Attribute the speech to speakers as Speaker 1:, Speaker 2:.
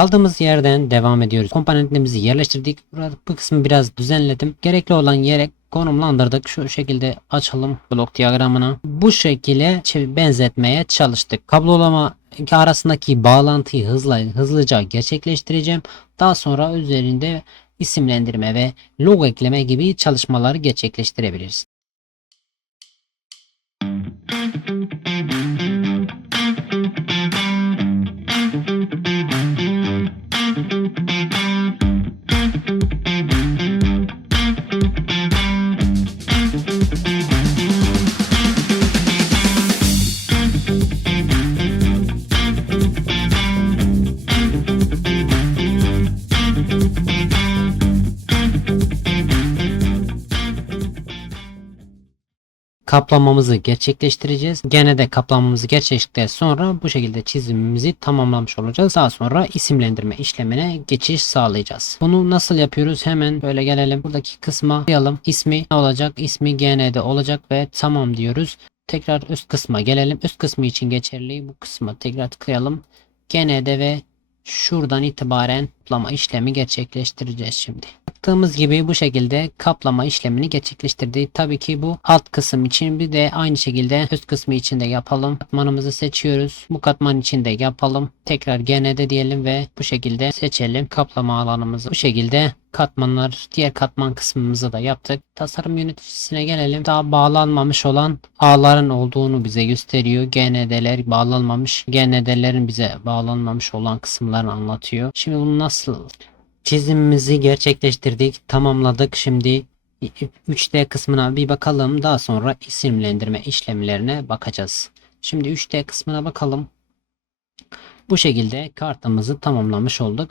Speaker 1: Kaldığımız yerden devam ediyoruz. Komponentlerimizi yerleştirdik. Burada bu kısmı biraz düzenledim. Gerekli olan yere konumlandırdık. Şu şekilde açalım blok diyagramını. Bu şekilde benzetmeye çalıştık. Kablolama arasındaki bağlantıyı hızla, hızlıca gerçekleştireceğim. Daha sonra üzerinde isimlendirme ve logo ekleme gibi çalışmaları gerçekleştirebiliriz. Kaplamamızı gerçekleştireceğiz. Gene de kaplamamızı gerçekleştirdikten sonra bu şekilde çizimimizi tamamlamış olacağız. Daha sonra isimlendirme işlemine geçiş sağlayacağız. Bunu nasıl yapıyoruz? Hemen böyle gelelim. Buradaki kısma tıklayalım. İsmi ne olacak? İsmi GN'de olacak ve tamam diyoruz. Tekrar üst kısma gelelim. Üst kısmı için geçerli. Bu kısma tekrar tıklayalım. GN'de ve şuradan itibaren kaplama işlemi gerçekleştireceğiz şimdi. Yaptığımız gibi bu şekilde kaplama işlemini gerçekleştirdik. Tabii ki bu alt kısım için bir de aynı şekilde üst kısmı için de yapalım. Katmanımızı seçiyoruz. Bu katman için de yapalım. Tekrar GN'de diyelim ve bu şekilde seçelim. Kaplama alanımızı bu şekilde katmanlar diğer katman kısmımızı da yaptık. Tasarım yöneticisine gelelim. Daha bağlanmamış olan ağların olduğunu bize gösteriyor. GND'ler bağlanmamış. GND'lerin bize bağlanmamış olan kısımlarını anlatıyor. Şimdi bunu nasıl çizimimizi gerçekleştirdik, tamamladık. Şimdi 3D kısmına bir bakalım. Daha sonra isimlendirme işlemlerine bakacağız. Şimdi 3D kısmına bakalım. Bu şekilde kartımızı tamamlamış olduk.